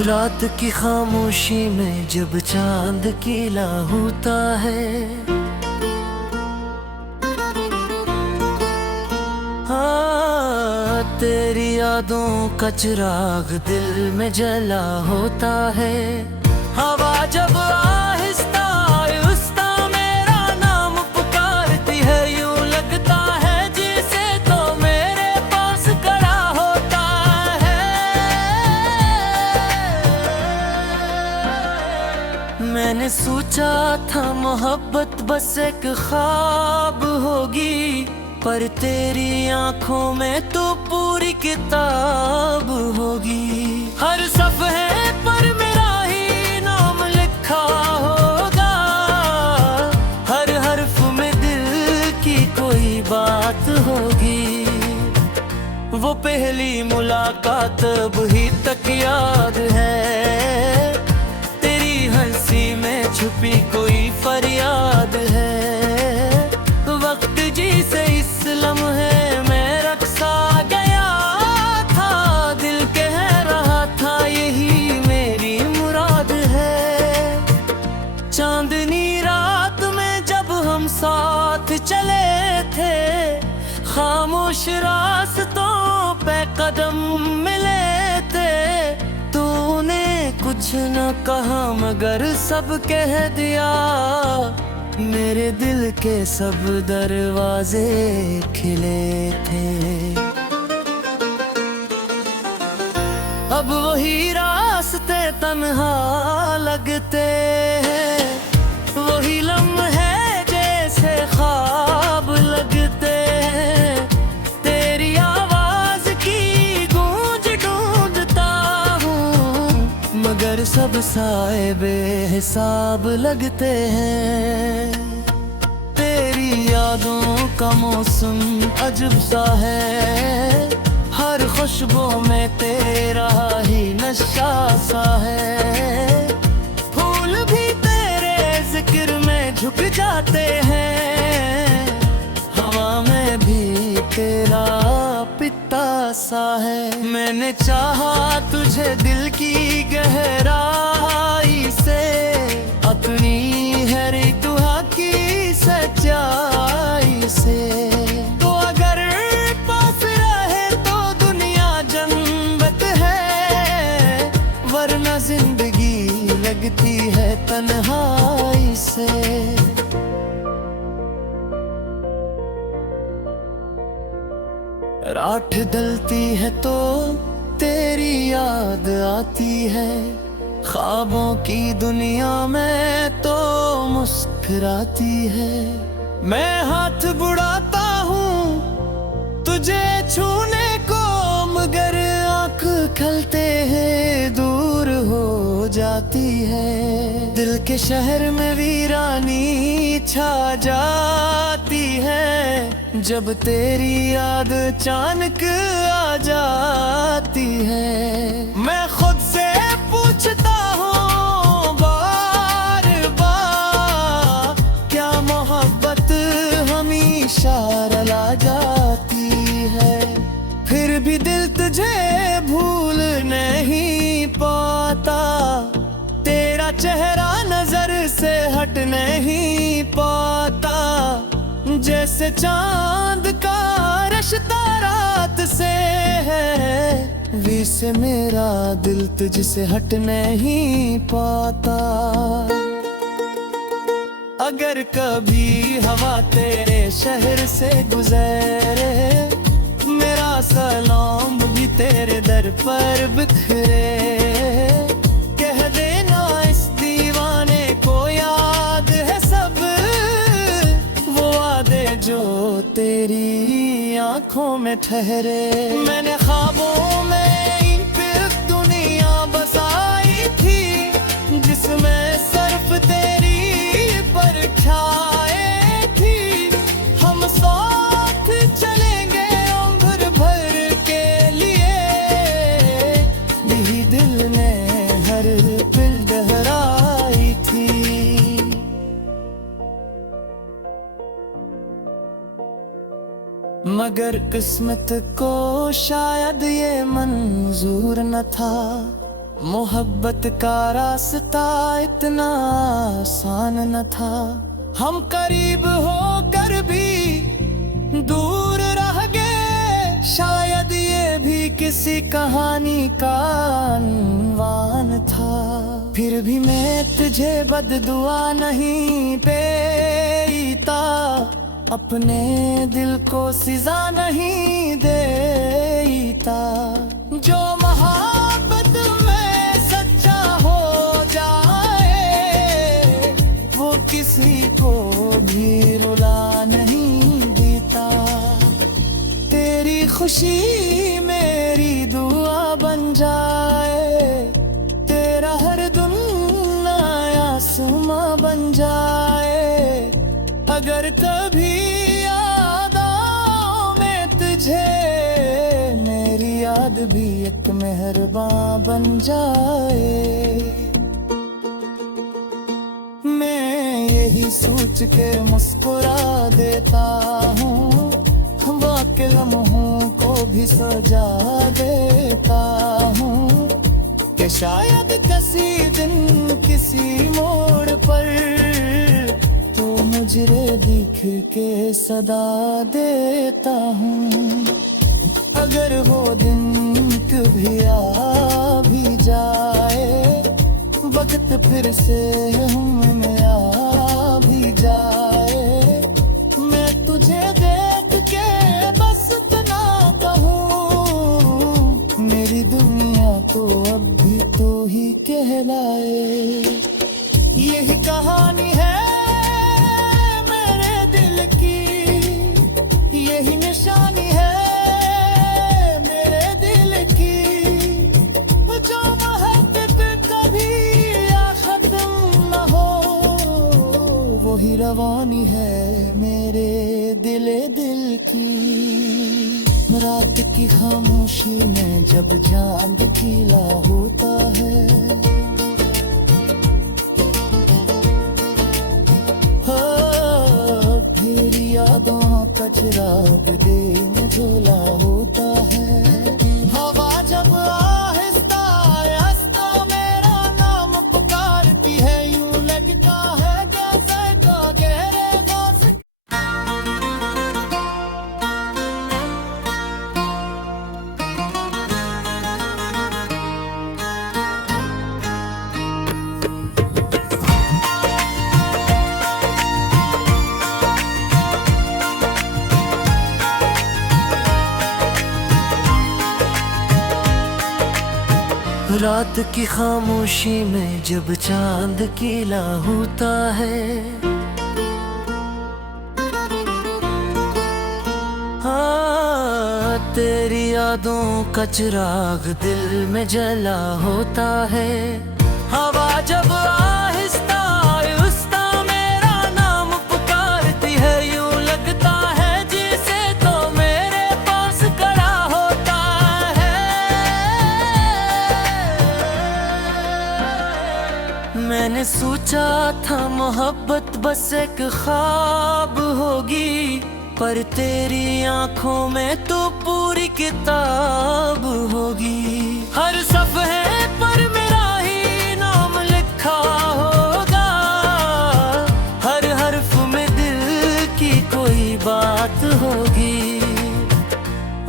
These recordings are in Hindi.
रात की खामोशी में जब चांद कीला होता है, हाँ तेरी यादों का चिराग दिल में जला होता है। हवा जब आहिस्ता आहिस्ता मेरा नाम पुकारती है, यूं लगता है जैसे तो मेरे पास खड़ा होता है। मैंने सोचा था मोहब्बत बस एक ख्वाब होगी, पर तेरी आंखों में तो पूरी किताब होगी। हर सफ़े पर मेरा ही नाम लिखा होगा, हर हर्फ में दिल की कोई बात होगी। वो पहली मुलाकात अब ही तक याद है, तेरी हंसी में छुपी कोई फरियाद है। वक्त जिसे इस लम्हे में रक्सा गया था, दिल कह रहा था यही मेरी मुराद है। चांदनी रात में जब हम साथ चले थे, खामोश रास्तों पे कदम मिले थे। तूने कुछ न कहा मगर सब कह दिया, मेरे दिल के सब दरवाजे खिले थे। अब वही रास्ते तन्हा लगते हैं, वही लम्हे जैसे ख्वाब लगते हैं। तेरी आवाज की गूंज ढूंढता हूँ, मगर सब साए बेहिसाब लगते हैं। तेरी यादों का मौसम अजब सा है, हर खुशबू में तेरा ही नशा सा है। फूल भी तेरे जिक्र में झुक जाते हैं, हवा में भी तेरा पिता सा है। मैंने चाहा तुझे दिल की गहराई से, अपनी है रे दुआ की सच्चाई से। तो अगर पास रहे तो दुनिया जन्नत है, वरना जिंदगी लगती है तन्हाई से। रात ढलती है तो तेरी याद आती है, ख्वाबों की दुनिया में तो मुस्कुराती है। मैं हाथ बुढ़ाता हूँ तुझे छूने को, मगर आँख खलते हैं दूर हो जाती है। दिल के शहर में वीरानी छा जाती है, जब तेरी याद अचानक आ जाती है। मैं खुद से पूछता हूँ बार बार, क्या मोहब्बत हमेशा रुला जाती है? फिर भी दिल तुझे भूल नहीं पाता, तेरा चेहरा नजर से हट नहीं पाता। जैसे चांद का रिश्ता रात से है, वैसे मेरा दिल तुझसे हट नहीं पाता। अगर कभी हवा तेरे शहर से गुजरे, मेरा सलाम भी तेरे दर पर बिखरे। कह देना इस दीवाने को याद है सब वो वादे जो तेरी आंखों में ठहरे। मैंने ख्वाबों में एक दुनिया बसाई थी, जिसमें सिर्फ तेरी परछाई थी। हम साथ चलेंगे उम्र भर के लिए, यही दिल ने हर पल दोहराई थी। मगर किस्मत को शायद ये मंजूर न था, मोहब्बत का रास्ता इतना आसान न था, हम करीब होकर भी दूर रह गए। शायद ये भी किसी कहानी का अनवान था। फिर भी मैं तुझे बददुआ नहीं देता, अपने दिल को सजा नहीं देता। जो मोहब्बत में सच्चा हो जाए, वो किसी को भी रुला नहीं देता। तेरी खुशी मेरी दुआ बन जाए, तेरा हर दिन नया आसमां बन जाए। अगर कभी याद आऊं मैं तुझे, मेरी याद भी एक मेहरबान बन जाए। मैं यही सोच के मुस्कुरा देता हूँ, वाक़ई लम्हों को भी सजा देता हूँ कि शायद किसी दिन किसी मोड़ पर तू मुझे दिख के सदा देता हूँ। अगर वो दिन कभी आ भी जाए, वक्त फिर से हम आ भी जाए, मैं तुझे देख के बस इतना कहूँ, मेरी दुनिया तो अब भी तो ही कहलाए। यही कहानी है मेरे दिल की, यही निशानी है मेरे दिल की। जो मोहब्बत कभी खत्म न हो, वही रवानी है मेरे दिल की। रात की खामोशी में जब चांद खिला होता है, फिर यादों का चिराग दे में झोला होता है। हवा जब आहिस्ता आहिस्ता मेरा नाम पुकारती है, यूं लगता है जैसे का गहरे दास। रात की खामोशी में जब चांद खिला होता है, हाँ तेरी यादों का चिराग दिल में जला होता है। हवा जब आहिस्ता आहिस्ता मेरा नाम पुकारती है, यूं लगता है जैसे तो मेरे पास खड़ा होता है। मैंने सोचा था मोहब्बत बस एक ख्वाब होगी, पर तेरी आंखों में तो पूरी किताब होगी। हर सफ़े पर मेरा ही नाम लिखा होगा, हर हर्फ में दिल की कोई बात होगी।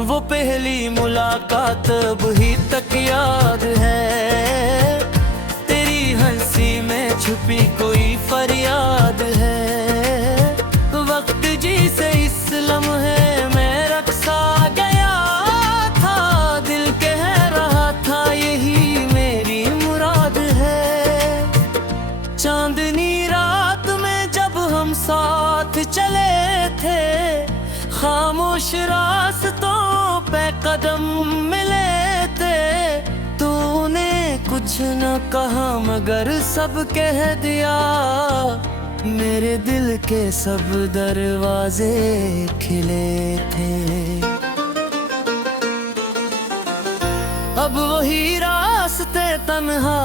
वो पहली मुलाकात अब ही तक याद है, तेरी हंसी में छुपी कोई फरियाद है। वक्त जी से इस लम्हे में रक्सा गया था, दिल कह रहा था यही मेरी मुराद है। चांदनी रात में जब हम साथ चले थे, खामोश रास्तों पे कदम मिले थे। तूने कुछ न कहा मगर सब कह दिया, मेरे दिल के सब दरवाजे खिले थे। अब वही रास्ते तन्हा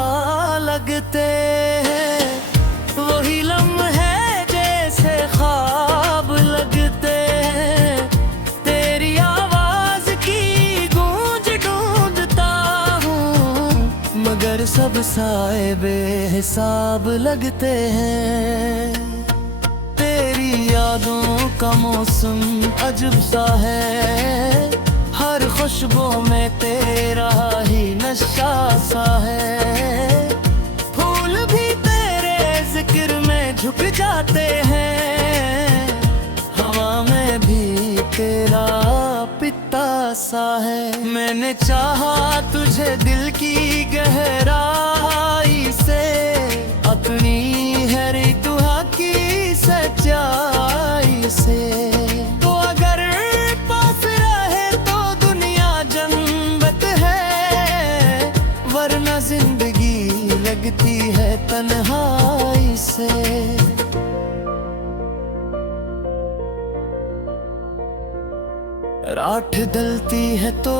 लगते हैं, वही लम्हे जैसे ख्वाब लगते हैं। तेरी आवाज की गूंज ढूंढता हूँ, मगर अब साए बेहिसाब लगते हैं। तेरी यादों का मौसम अजब सा है, हर खुशबू में तेरा ही नशा सा है। फूल भी तेरे जिक्र में झुक जाते हैं, हवा में भी तेरा पिता सा है। मैंने चाहा तुझे दिल की गहराई से, अपनी हरी दुआ की सच्चाई से। तो अगर पास रहे तो दुनिया जन्नत है, वरना जिंदगी लगती है तन्हाई से। रात ढलती है तो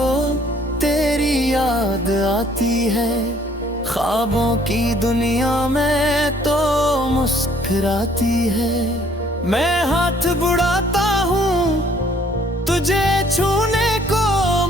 तेरी याद आती है, ख्वाबों की दुनिया में तो मुस्कुराती है। मैं हाथ बुढ़ाता हूँ तुझे छूने को,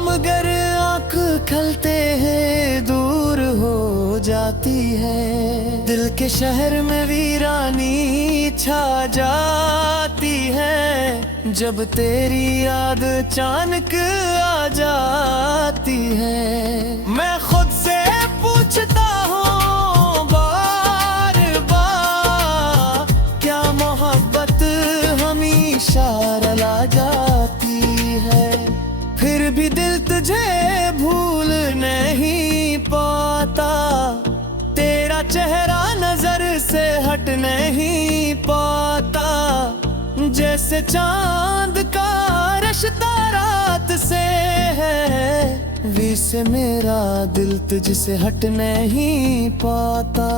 मगर आँख खलते हैं दूर हो जाती है। दिल के शहर में वीरानी छा जाती है, जब तेरी याद अचानक आ जाती है। मैं खुद से पूछता हूँ बार बार, क्या मोहब्बत हमेशा रुला जाती है? फिर भी दिल तुझे भूल नहीं पाता, तेरा चेहरा नजर से हट नहीं पाता। जैसे चांद का रिश्ता रात से है, वैसे मेरा दिल तुझसे हट नहीं पाता।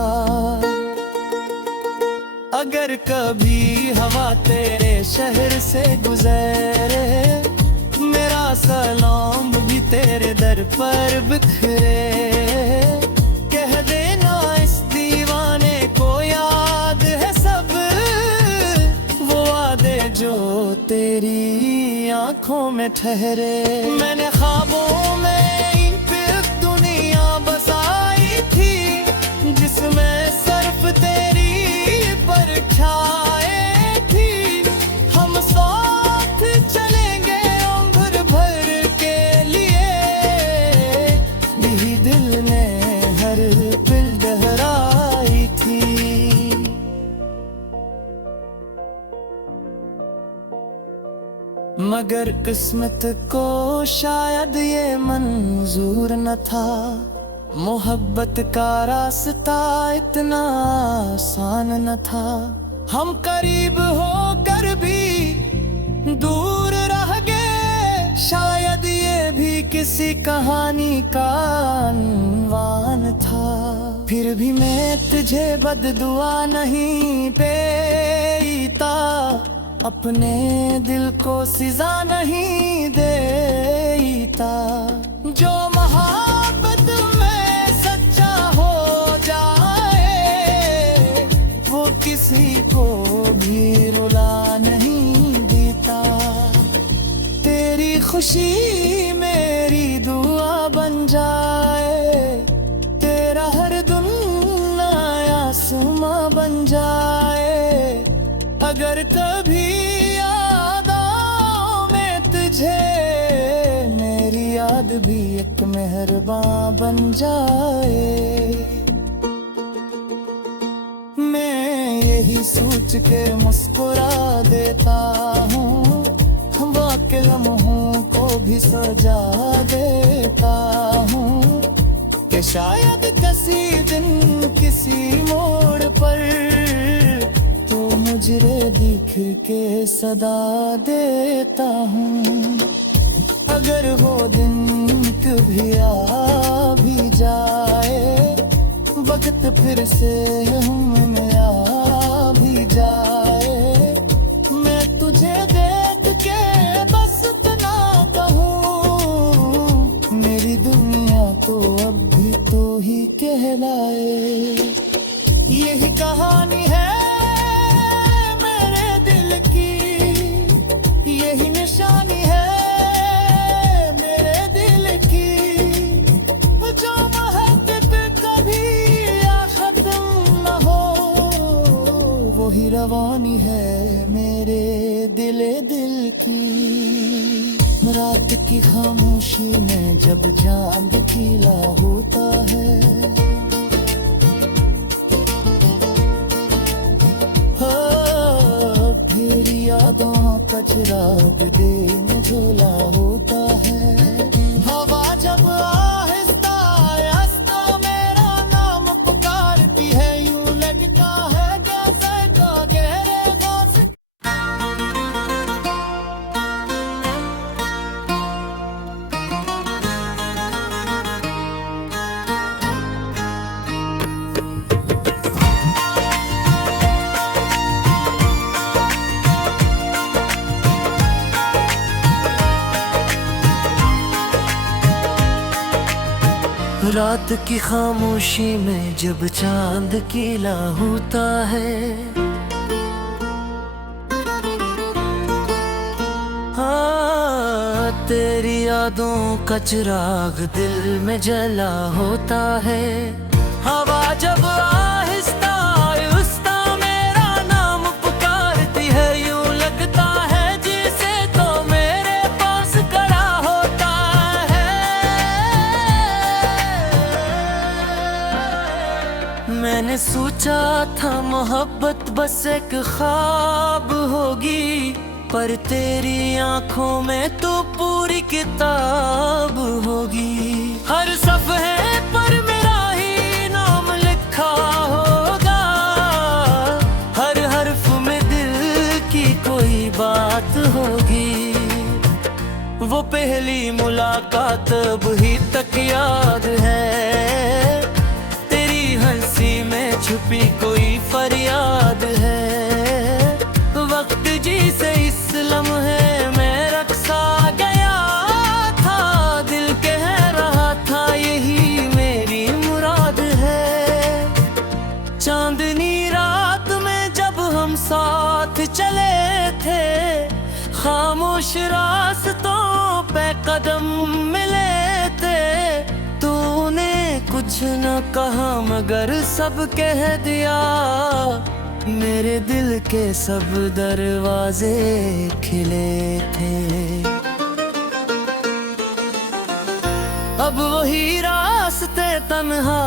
अगर कभी हवा तेरे शहर से गुजरे, मेरा सलाम भी तेरे दर पर बिखरे। कह देना इस दीवाने को याद है सब वो वादे जो तेरी आंखों में ठहरे। मैंने ख्वाबों में एक दुनिया बसाई थी, जिसमें सिर्फ तेरी परछाई थी। हम साथ चलेंगे उम्र भर के लिए, यही दिल ने हर दिल दोहराई थी। मगर किस्मत को शायद ये मंजूर न था, मोहब्बत का रास्ता इतना आसान न था। हम करीब होकर भी दूर रह गए, शायद ये भी किसी कहानी का अनवान था। फिर भी मैं तुझे बददुआ नहीं देता, अपने दिल को सजा नहीं देता। जो मोहब्बत में सच्चा हो जाए, वो किसी को भी रुला नहीं देता। तेरी खुशी मेरी दुआ बन जाए, तेरा हर दिन नया आसमां बन जाए। अगर कभी याद आऊं मैं तुझे, मेरी याद भी एक मेहरबान बन जाए। मैं यही सोच के मुस्कुरा देता हूँ, वाक़ई लम्हों को भी सजा देता हूँ, कि शायद किसी दिन किसी मोड़ पर मुझे दिख के सदा देता हूँ। अगर वो दिन कभी आ भी जाए, वक्त फिर से हमें आ भी जाए, मैं तुझे देख के बस इतना कहूँ, मेरी दुनिया तो अब भी तो ही कहलाए। यही कहानी है यही निशानी है मेरे दिल की, जो मोहब्बत कभी रवानी है मेरे दिले दिल की। रात की खामोशी में जब चांद खिला होता है, फिर यादों का चिराग दे में झोला होता है। हवा जब आहिस्ता आहिस्ता मेरा नाम पुकारती है, यूं लगता है जैसे तो गहरे गाज़। रात की खामोशी में जब चांद खिला होता है, हाँ तेरी यादों का चिराग दिल में जला होता है। हवा जब आहिस्ता आहिस्ता मेरा नाम पुकारती है, यूं लगता है जैसे तो मेरे पास खड़ा होता है। मैंने सोचा था मोहब्बत बस एक ख्वाब होगी, पर तेरी आंखों में तो पूरी किताब होगी। हर सफ़े पर मेरा ही नाम लिखा होगा, हर हर्फ में दिल की कोई बात होगी। वो पहली मुलाकात अब ही तक याद है, तेरी हंसी में छुपी कोई फरियाद है। वक्त जी से इस लम्हे में रक्सा गया था, दिल कह रहा था यही मेरी मुराद है। चांदनी रात में जब हम साथ चले थे, खामोश रास्तों पे कदम मिले थे। तूने कुछ न कहा मगर सब कह दिया, मेरे दिल के सब दरवाजे खिले थे। अब वही रास्ते तन्हा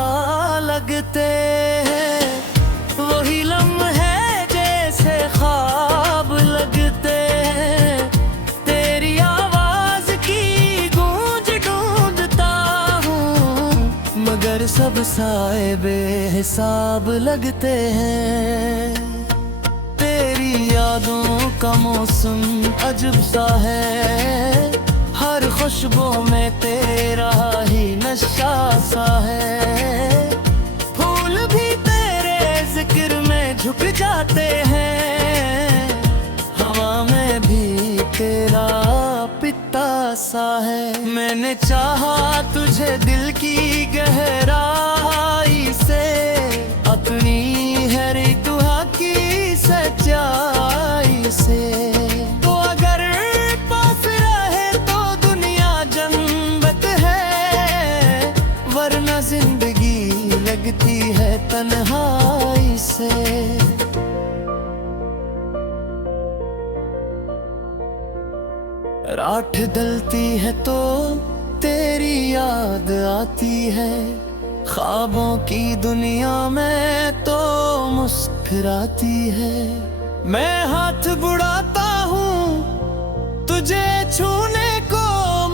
लगते हैं, वही लम्हे जैसे ख्वाब लगते हैं। तेरी आवाज की गूंज ढूंढता हूँ, मगर सब साए बेहिसाब लगते हैं। तेरी यादों का मौसम अजब सा है, हर खुशबू में तेरा ही नशा सा है। फूल भी तेरे जिक्र में झुक जाते हैं, हवा में भी तेरा पिता सा है। मैंने चाहा तुझे दिल की गहराई से, अपनी है रे दुआ की सच्चाई से। तो अगर पास रहे तो दुनिया जन्नत है, वरना जिंदगी लगती है तन्हाई से। रात ढलती है तो तेरी याद आती है, ख्वाबों की दुनिया में तो मुस्कुराती है। मैं हाथ बुढ़ाता हूँ तुझे छूने को,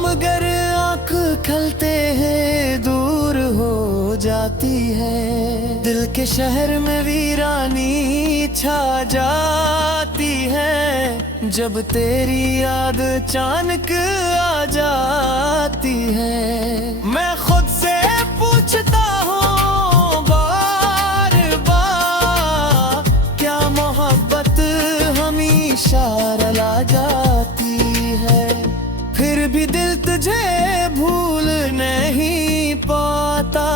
मगर आँख खलते हैं दूर हो जाती है। दिल के शहर में वीरानी छा जाती है, जब तेरी याद अचानक आ जाती है। मैं खुद से पूछता हूँ बार बार, क्या मोहब्बत हमेशा रुला जाती है? फिर भी दिल तुझे भूल नहीं पाता,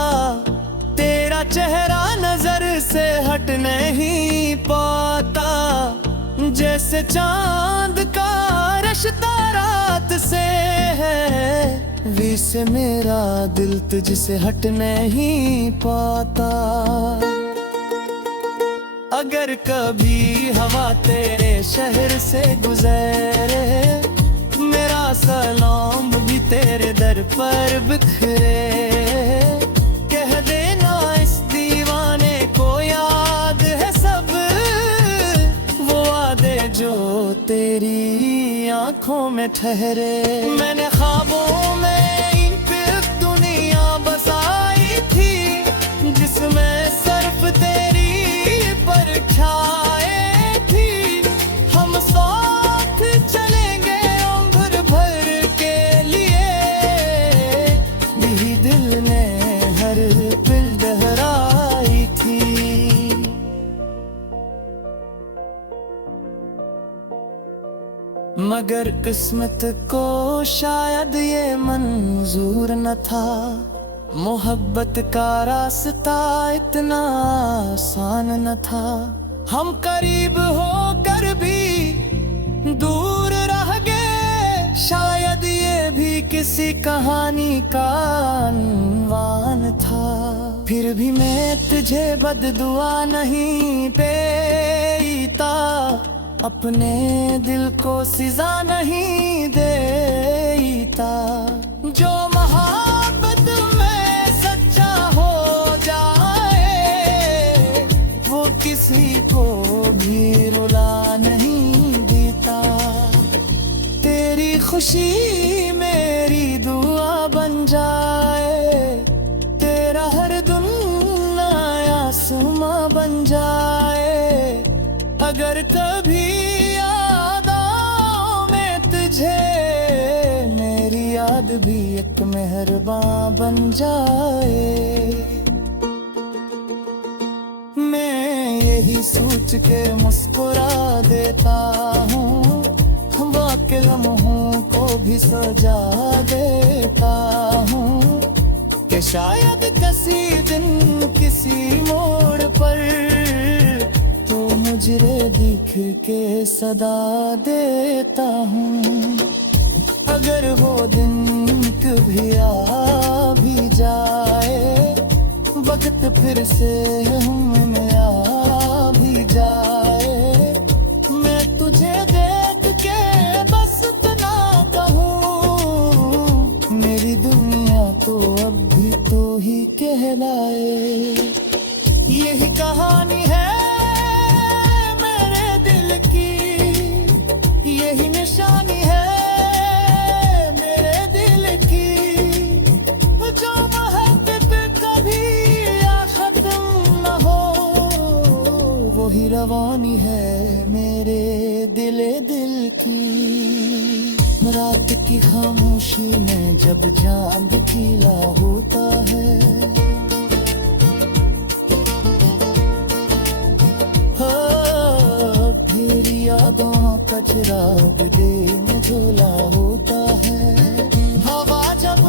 तेरा चेहरा नजर से हट नहीं पाता। जैसे चांद का रिश्ता रात से है, वैसे मेरा दिल तुझसे हट नहीं पाता। अगर कभी हवा तेरे शहर से गुजरे, मेरा सलाम भी तेरे दर पर बिखरे। कह देना इस दीवाने को याद है सब वो वादे जो तेरी आंखों में ठहरे। मैंने ख्वाबों में एक दुनिया बसाई थी जिसमें सिर्फ तेरी परछाएं थी। हम साथ चलेंगे उम्र भर के लिए, यही दिल ने हर पल दोहराई थी। मगर किस्मत को शायद ये मंजूर न था, मोहब्बत का रास्ता इतना आसान न था। हम करीब होकर भी दूर रह गए, शायद ये भी किसी कहानी का अनवान था। फिर भी मैं तुझे बददुआ नहीं देता, अपने दिल को सजा नहीं देता। जो मोहब्बत में सच्चा हो जाए, वो किसी को भी रुला नहीं देता। तेरी खुशी मेरी दुआ बन जाए, तेरा हर दिन नया आसमां बन जाए। अगर कभी याद आऊं मैं तुझे, मेरी याद भी एक मेहरबान बन जाए। मैं यही सोच के मुस्कुरा देता हूँ, वाक़ई लम्हों को भी सजा देता हूँ कि शायद किसी दिन किसी मोड़ पर मुझे दिख के सदा देता हूँ। अगर वो दिन कभी आ भी जाए, वक्त फिर से हम आ भी जाए, मैं तुझे देख के बस इतना कहूँ, मेरी दुनिया तो अब भी तो ही कहलाए। यही कहानी है यही निशानी है मेरे दिल की, जो मोहब्बत कभी खत्म न हो, वही रवानी है मेरे दिल की। रात की खामोशी में जब चांद खिला होता है, यादों का चिराग दे में झोला होता है। हवा जब